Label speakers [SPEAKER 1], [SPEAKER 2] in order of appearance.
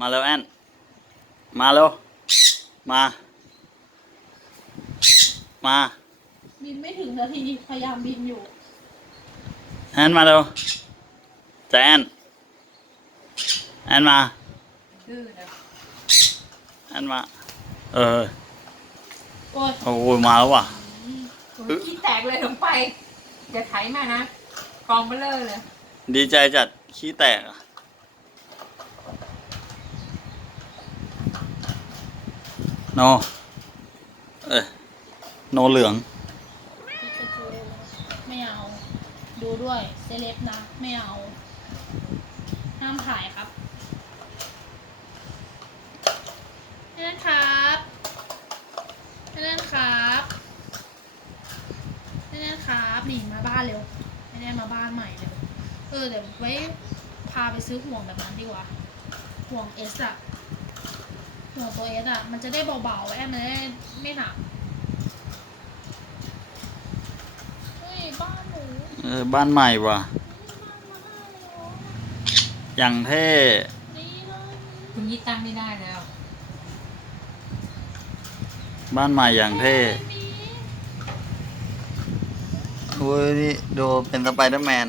[SPEAKER 1] มาเร็วแอนมาเร็วมา มา
[SPEAKER 2] บินไม่ถึงนาทีพยายามบินอยู่
[SPEAKER 1] แอนมาเร็วจะแอนแอนมา
[SPEAKER 3] ดื้อนะ
[SPEAKER 1] แอนมา เออ
[SPEAKER 2] โอ้ย
[SPEAKER 1] โอ้ยมาแล้วว่ะ
[SPEAKER 3] โอ้ยขี้แตกเลยลงไป อย่าไถมานะกองเบลเลอร์เลย
[SPEAKER 1] ดีใจจัดขี้แตกอะ โนเอ้ยโนเหลือง
[SPEAKER 2] ปิกาจูไม่เอา ดูด้วยเซเลบนะ ไม่เอา ห้ามถ่ายครับนั่นครับนั่นครับนั่นครับหนีมาบ้านเร็วไม่ได้มาบ้านใหม่เร็วเออเดี๋ยวไว้พาไปซื้อห่วงแบบนั้นดีกว่าห่วงเอสอะ ห่วงตัวเอสอะมันจะได้เบาๆแอบมันได้ไม่หนักเฮ้ยบ้านหนู
[SPEAKER 1] เออบ้านใหม่ว่ะ
[SPEAKER 2] บ้านมาให้เหรอ
[SPEAKER 1] อย่างเท่
[SPEAKER 2] นี่เลย
[SPEAKER 3] คุณยี่ตั้งไม่ได้แล้ว
[SPEAKER 1] บ้านใหม่อย่างเท่
[SPEAKER 2] มี
[SPEAKER 1] โอ้ยนี่ดูเป็นสไปเดอร์แมน